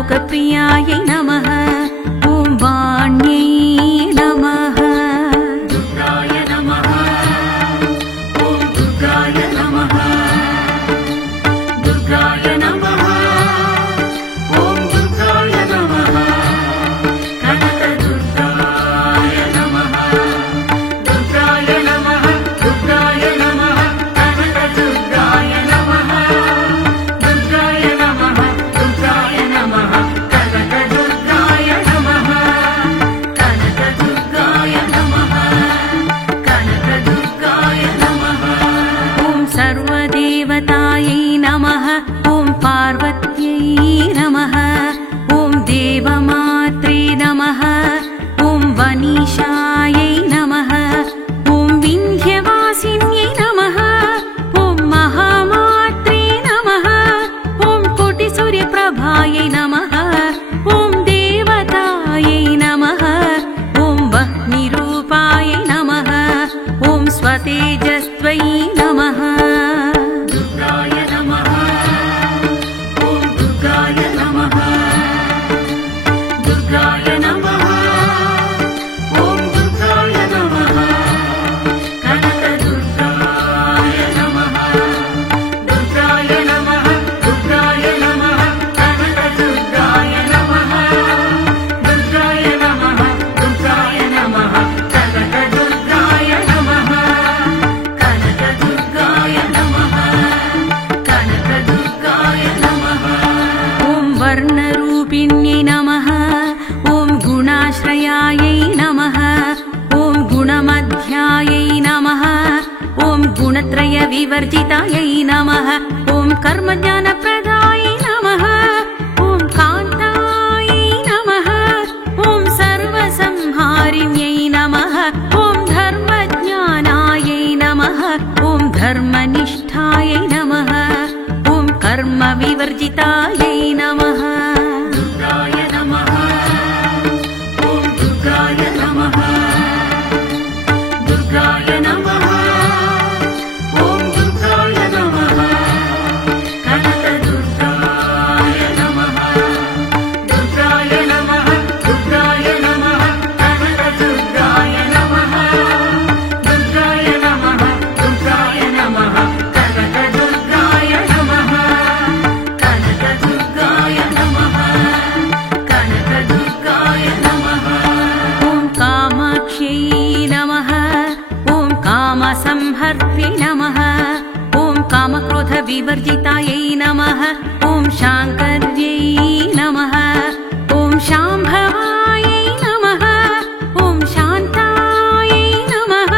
लोकप्रियायै नमः। ॐ वाण्यै नमः। दुर्गाय नमः। ॐ दुर्गाय नमः। दुर्गाय नमः। ॐ दुर्गाय नमः। कनकदुर्गाय नमः। दुर्गाय नमः। दुर्गाय नमः। कनकदुर्गाय नमः। दुर्गाय नमः। दुर्गाय नमः। कनकदुर्गाय नमः। कनकदुर्गाय नमः। कनकदुर्गाय नमः। ॐ सर्वदेवतायै नमः। ॐ पार्वत्यै नमः। ॐ देवमात्रे नमः। ॐ वनीशायै नमः। ॐ विन्ध्यवासिन्यै नमः। ॐ महामात्रे नमः। ॐ कोटिसूर्यप्रभायै नमः। ॐ देवतायै नमः। ॐ वह्निरूपायै नमः। ॐ स्वतेजस्त्वै नमः। दुर्गाय नमः। ॐ दुर्गाय नमः। दुर्गाय नमः। ॐ दुर्गाय नमः। कनकदुर्गाय नमः। दुर्गाय नमः। दुर्गाय नमः। कनकदुर्गाय नमः। दुर्गाय नमः। दुर्गाय नमः। कनकदुर्गाय नमः। कनकदुर्गाय नमः। कनकदुर्गाय नमः। ॐ वर्णरूपिण्यै नमः। ॐ गुणाश्रयायै नमः। ॐ गुणमध्यायै नमः। ॐ गुणत्रयविवर्जितायै नमः। ॐ कर्मज्ञानप्रदायै नमः। ॐ कान्तायै नमः। ॐ सर्वसंहारिण्यै नमः। ॐ धर्मज्ञानायै नमः। ॐ धर्मनिष्ठायै नमः। ॐ कर्मविवर्जितायै नमः। दुर्गाय नमः। ॐ दुर्गाय नमः। दुर्गाय नमः। ॐ दुर्गाय नमः। कनकदुर्गाय नमः। दुर्गाय नमः। दुर्गाय नमः। कनकदुर्गाय नमः। दुर्गाय नमः। दुर्गाय नमः। कनकदुर्गाय नमः। कनकदुर्गाय नमः। कनकदुर्गाय नमः। ॐ कामाक्ष्यै नमः। ॐ कामसंहर्त्यै नमः। ॐ कामक्रोधविवर्जितायै नमः। ॐ शाङ्कर्यै नमः। ॐ शाम्भवायै नमः। ॐ शान्तायै नमः।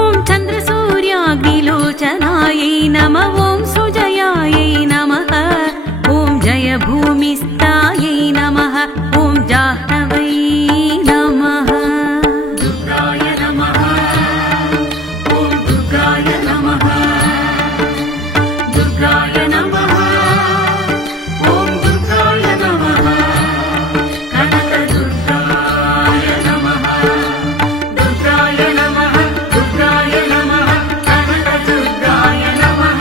ॐ चन्द्रसूर्याग्निलोचनायै नमः। ॐ सुजयायै नमः। ॐ जयभूमिस्थायै नमः। ॐ जाह्नवै नमः। दुर्गाय नमः। ॐ दुर्गाय नमः। दुर्गाय नमः। ॐ दुर्गाय नमः। कनकदुर्गाय नमः। दुर्गाय नमः। दुर्गाय नमः। कनकदुर्गाय नमः।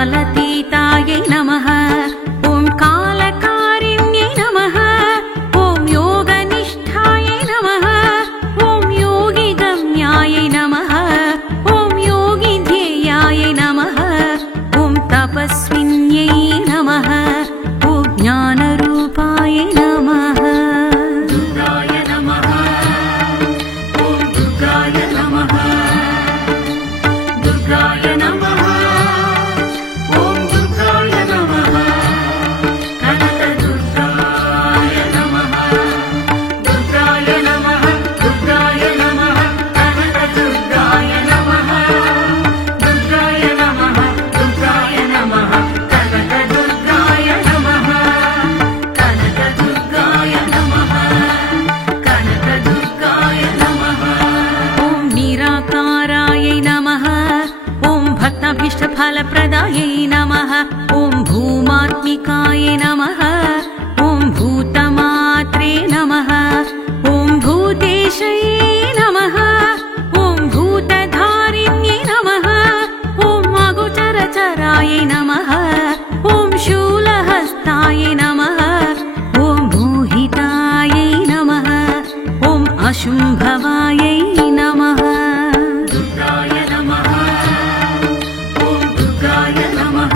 कालतीतायै नमः ॐ कालकारिण्यै नमः ॐ योगनिष्ठायै नमः ॐ योगिगम्यायै नमः ॐ योगिध्येयायै नमः ॐ तपस्विन्यै नमः ॐ ज्ञानरूपायै नमः दुर्गाय नमः ॐ दुर्गाय नमः दुर्गाय नमः ॐ दुर्गाय नमः कनकदुर्गाय नमः दुर्गाय नमः दुर्गाय नमः कनकदुर्गाय नमः दुर्गाय नमः दुर्गाय नमः कनकदुर्गाय नमः कनकदुर्गाय नमः कनकदुर्गाय नमः ॐ निराकारायै नमः ॐ भक्ताभीष्टफलप्रदायै नमः ॐ भूमात्मिकायै नमः ॐ भूतमात्रे नमः ॐ भूतेशयै नमः ॐ भूतधारिण्यै नमः ॐ अगोचरचरायै नमः ॐ शूलहस्तायै नमः ॐ भूहितायै नमः ॐ अशुम्भवायै नमः दुर्गाय नमः ॐ दुर्गाय नमः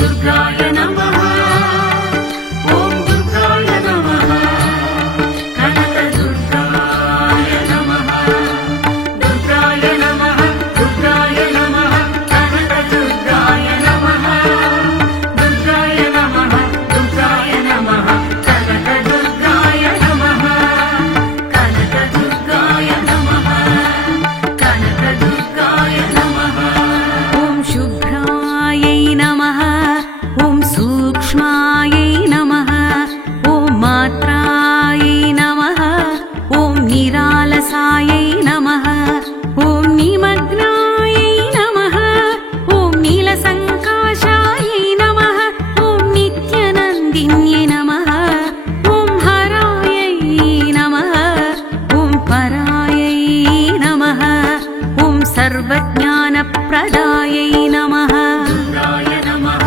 दुर्गाय नमः ॐ दुर्गाय नमः कनकदुर्गाय नमः दुर्गाय नमः दुर्गाय नमः कनकदुर्गाय नमः दुर्गाय नमः दुर्गाय नमः कनकदुर्गाय नमः कनकदुर्गाय नमः कनकदुर्गाय नमः ॐ शुभ्रायै नमः ॐ सूक्ष्मायै नमः ॐ मात्रायै नमः ॐ निरालसायै नमः ॐ निमग्नायै नमः ॐ नीलसङ्काशायै नमः ॐ नित्यानन्दिन्यै नमः ॐ हरायै नमः ॐ परायै नमः ॐ सर्वज्ञानप्रदायै नमः दुर्गाय नमः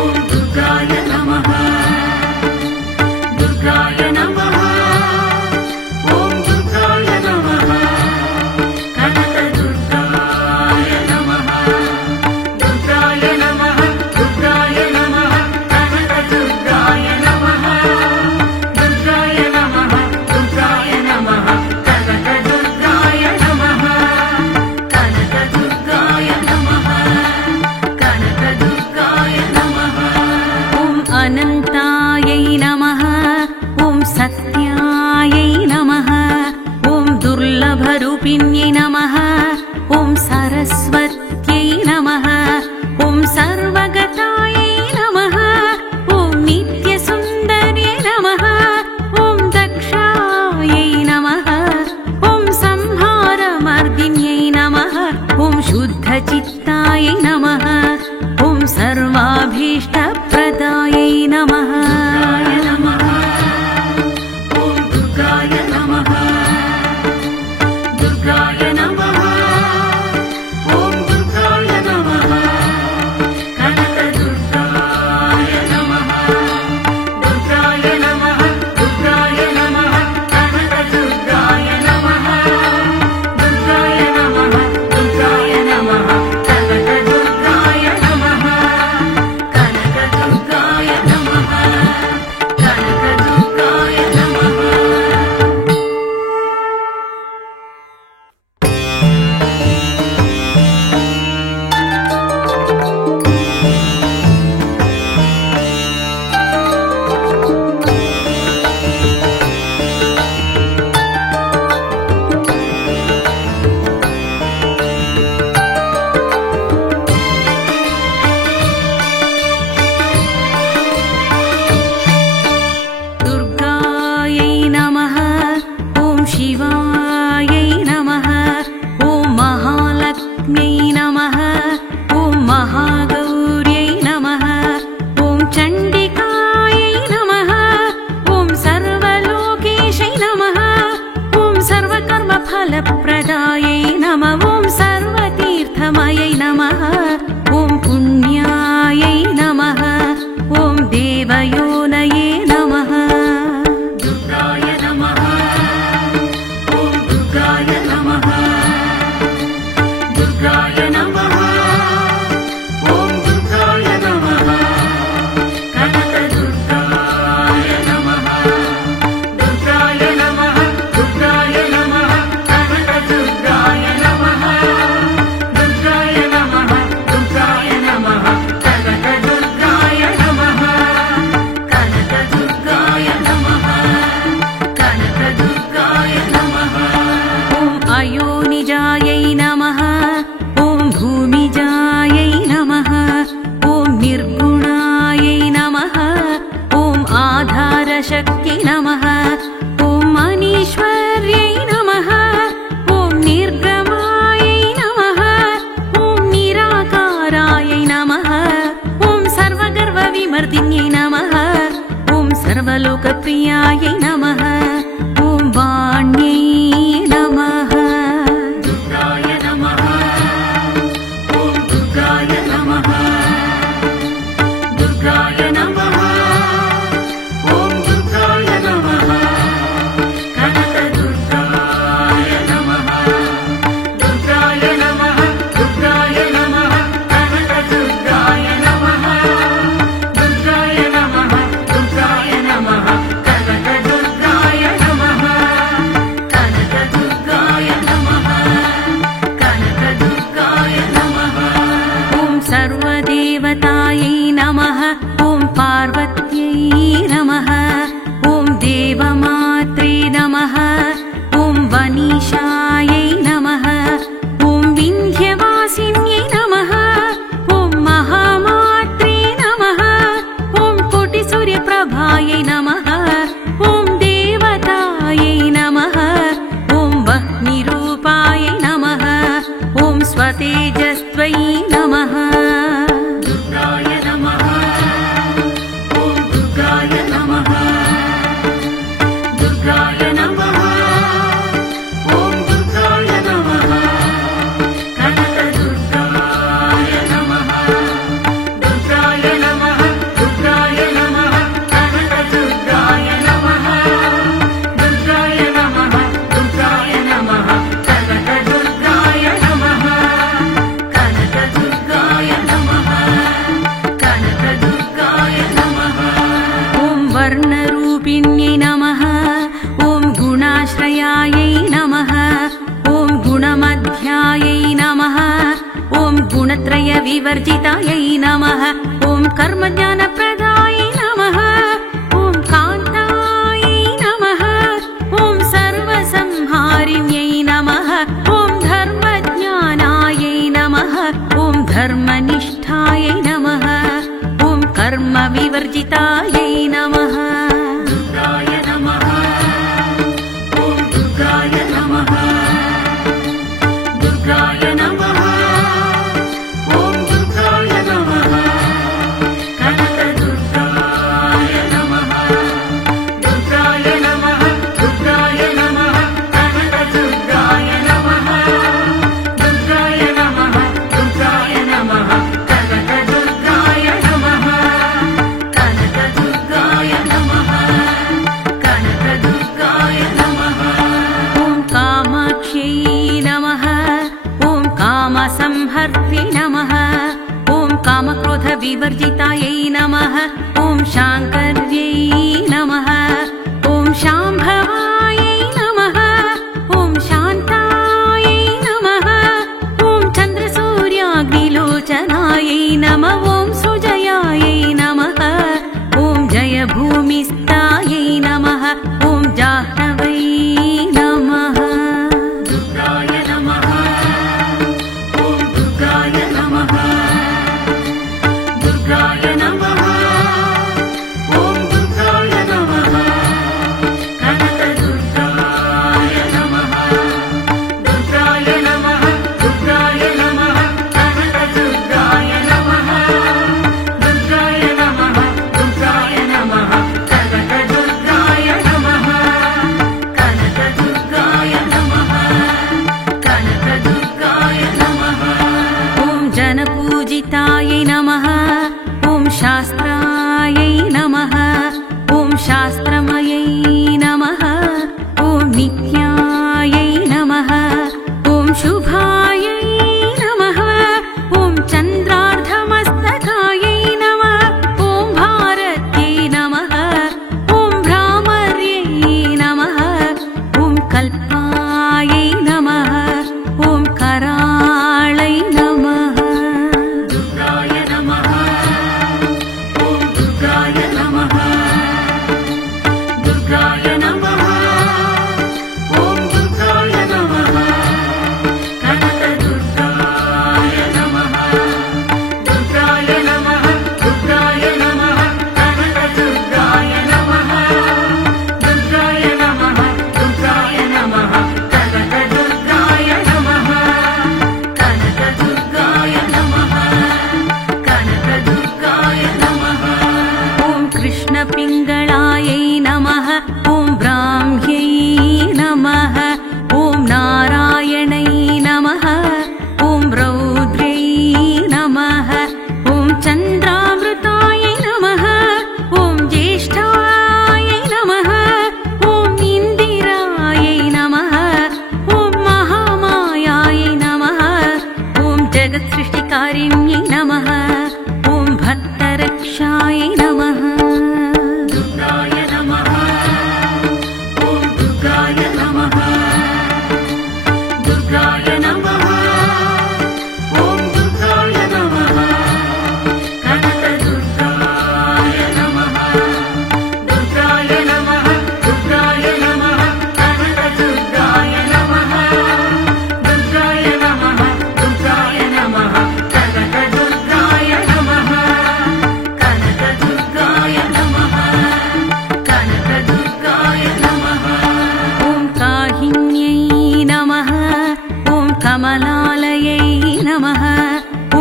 ॐ दुर्गाय नमः दुर्गाय नमः ॐ दुर्गाय नमः कनकदुर्गाय नमः दुर्गाय नमः दुर्गाय नमः कनकदुर्गाय नमः दुर्गाय नमः दुर्गाय नमः कनकदुर्गाय नमः कनकदुर्गाय नमः कनकदुर्गाय नमः ॐ अनन्तायै नमः ॐ सत्यायै नमः ॐ दुर्लभरूपिण्यै नमः ॐ सरस्वत्यै नमः ॐ सर्वगतायै नमः ॐ नित्यसुन्दर्यै नमः ॐ दक्षायै नमः ॐ संहारमर्दिन्यै नमः ॐ शुद्धचित्तायै नमः ॐ सर्वाभीष्टप्रदायै नमः दुर्गाय नमः ॐ दुर्गाय नमः दुर्गाय नमः ॐ दुर्गाय दुर्गाय नमः ॐ दुर्गाय नमः कनकदुर्गाय नमः दुर्गाय नमः दुर्गाय नमः कनकदुर्गाय नमः दुर्गाय नमः दुर्गाय नमः कनकदुर्गाय नमः कनकदुर्गाय नमः कनकदुर्गाय नमः ॐ अयोनिजायै नमः ॐ भूमिजायै नमः ॐ निर्गुणायै नमः ॐ आधारशक्ति नमः ॐ अनीश्वर्यै नमः ॐ निर्गमायै नमः ॐ निराकारायै नमः ॐ सर्वगर्वविमर्दिन्यै नमः ॐ सर्वलोकप्रियायै नमः ॐ वाण्यै नमः दुर्गाय नमः ॐ दुर्गाय नमः दुर्गाय नमः ॐ दुर्गाय नमः कनकदुर्गाय नमः दुर्गाय नमः दुर्गाय नमः कनकदुर्गाय नमः दुर्गाय नमः दुर्गाय नमः कनकदुर्गाय नमः कनकदुर्गाय नमः कनकदुर्गाय नमः ॐ सर्वदेवतायै नमः ॐ पार्वत्यै नमः ॐ देवमात्रे नमः ॐ वनीशायै नमः ॐ विन्ध्यवासिन्यै नमः ॐ महामात्रे नमः ॐ कोटिसूर्यप्रभायै नमः ॐ देवतायै नमः ॐ वह्निरूपायै नमः ॐ स्वतेजस्त्वयि नमः दुर्गाय नमः ॐ दुर्गाय नमः दुर्गाय नमः ॐ दुर्गाय नमः कनकदुर्गाय नमः दुर्गाय नमः दुर्गाय नमः कनकदुर्गाय नमः दुर्गाय नमः दुर्गाय नमः कनकदुर्गाय नमः कनकदुर्गाय नमः कनकदुर्गाय नमः ॐ वर्णरूपिण्यै नमः ॐ गुणाश्रयायै नमः ॐ गुणमध्यायै नमः ॐ गुणत्रयविवर्जितायै नमः ॐ कर्मज्ञानप्रदायै नमः ॐ कान्तायै नमः ॐ सर्वसंहारिण्यै नमः ॐ धर्मज्ञानायै नमः ॐ धर्मनिष्ठायै नमः ॐ कर्मविवर्जितायै नमः दुर्गाय नमः ॐ दुर्गाय नमः दुर्गाय नमः ॐ दुर्गाय नमः कनकदुर्गाय नमः दुर्गाय नमः दुर्गाय नमः कनकदुर्गाय नमः दुर्गाय नमः दुर्गाय नमः कनकदुर्गाय नमः कनकदुर्गाय नमः कनकदुर्गाय नमः ॐ कामाक्ष्यै नमः ॐ कामसंहर्त्यै नमः ॐ कामक्रोधविवर्जितायै नमः ॐ शाङ्कर्यै नमः ॐ शाम्भवायै नमः ॐ शान्तायै नमः ॐ चन्द्रसूर्याग्निलोचनायै नमः ॐ सुजयायै नमः ॐ जयभूमिस्थायै नमः ॐ जाह्नवै नमः दुर्गाय नमः ॐ दुर्गाय नमः दुर्गाय नमः ॐ दुर्गाय नमः कनकदुर्गाय नमः दुर्गाय नमः दुर्गाय नमः कनकदुर्गाय नमः भक्तकारिण्यै नमः ॐ भक्तरक्षायै नमः दुर्गाय नमः ॐ दुर्गाय नमः दुर्गाय नमः ॐ दुर्गाय नमः कनकदुर्गाय नमः दुर्गाय नमः दुर्गाय नमः कनकदुर्गाय नमः दुर्गाय नमः दुर्गाय नमः कनकदुर्गाय नमः कनकदुर्गाय नमः कनकदुर्गाय नमः ॐ काहिन्यै नमः ॐ कमलालयै नमः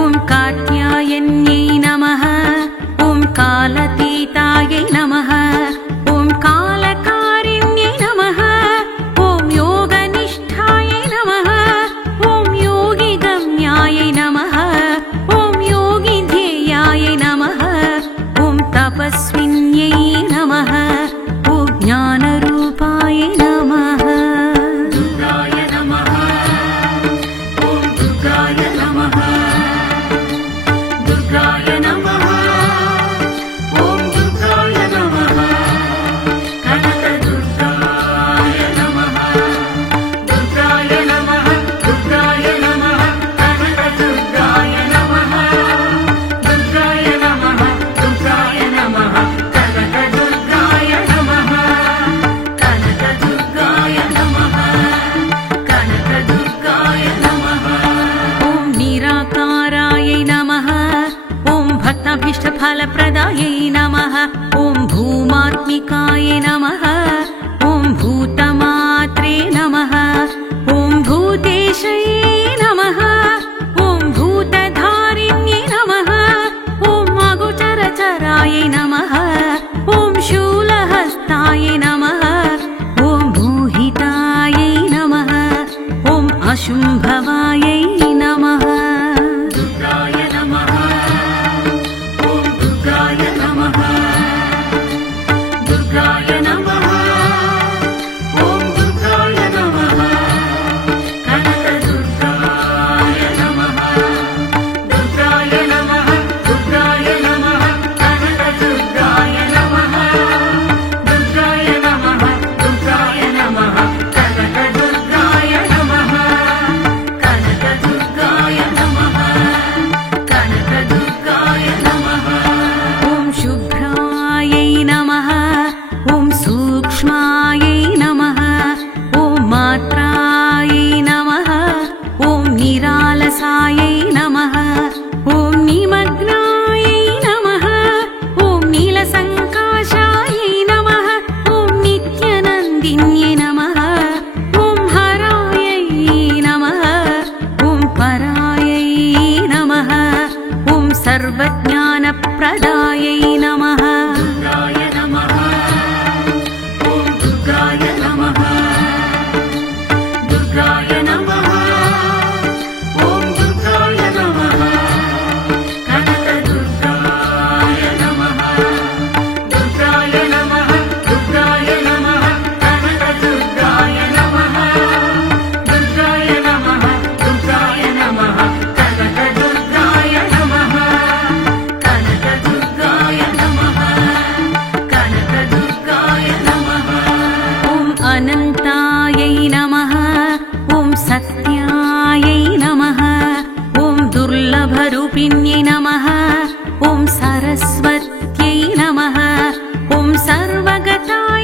ॐ कात्यायन्यै नमः ॐ कालतीतायै नमः ॐ कालकारिण्यै नमः ॐ योगनिष्ठायै नमः ॐ योगिगम्यायै नमः ॐ योगिध्येयायै नमः ॐ तपस्विन्यै नमः ॐ ज्ञानरूपायै नमः दुर्गाय नमः ॐ दुर्गाय नमः दुर्गाय नमः ॐ दुर्गाय नमः कनकदुर्गाय नमः दुर्गाय नमः दुर्गाय नमः कनकदुर्गाय नमः दुर्गाय नमः दुर्गाय नमः कनकदुर्गाय नमः कनकदुर्गाय नमः कनकदुर्गाय नमः ॐ निराकारायै नमः ॐ भक्ताभीष्टफलप्रदायै नमः ॐ भूमात्मिकायै नमः ॐ भूतमात्रे नमः ॐ भूतेशयै नमः ॐ भूतधारिण्यै नमः ॐ अगोचरचरायै नमः ॐ शूलहस्तायै नमः ॐ भूहितायै नमः ॐ अशुम्भवायै नमः दुर्गाय नमः ॐ दुर्गाय नमः दुर्गाय नमः ॐ दुर्गाय नमः कनकदुर्गाय नमः दुर्गाय नमः दुर्गाय नमः कनकदुर्गाय नमः दुर्गाय नमः दुर्गाय नमः कनकदुर्गाय नमः कनकदुर्गाय नमः कनकदुर्गाय नमः ॐ शुभ्रायै नमः ॐ सूक्ष्मायै नमः ॐ मात्रायै नमः ॐ निरालसायै नमः ॐ निमग्नायै नमः ॐ नीलसङ्काशायै नमः ॐ नित्यानन्दिन्यै नमः ॐ हरायै नमः ॐ परायै नमः ॐ सर्वज्ञानप्रदायै नमः दुर्गाय नमः ॐ दुर्गाय नमः दुर्गाय नमः ॐ दुर्गाय नमः कनकदुर्गाय नमः दुर्गाय नमः दुर्गाय नमः कनकदुर्गाय नमः दुर्गाय नमः दुर्गाय नमः कनकदुर्गाय नमः कनकदुर्गाय नमः कनकदुर्गाय नमः ॐ अनन्तायै नमः ॐ सत्यायै नमः ॐ दुर्लभरूपिण्यै नमः ॐ सरस्वत्यै नमः ॐ सर्वगताय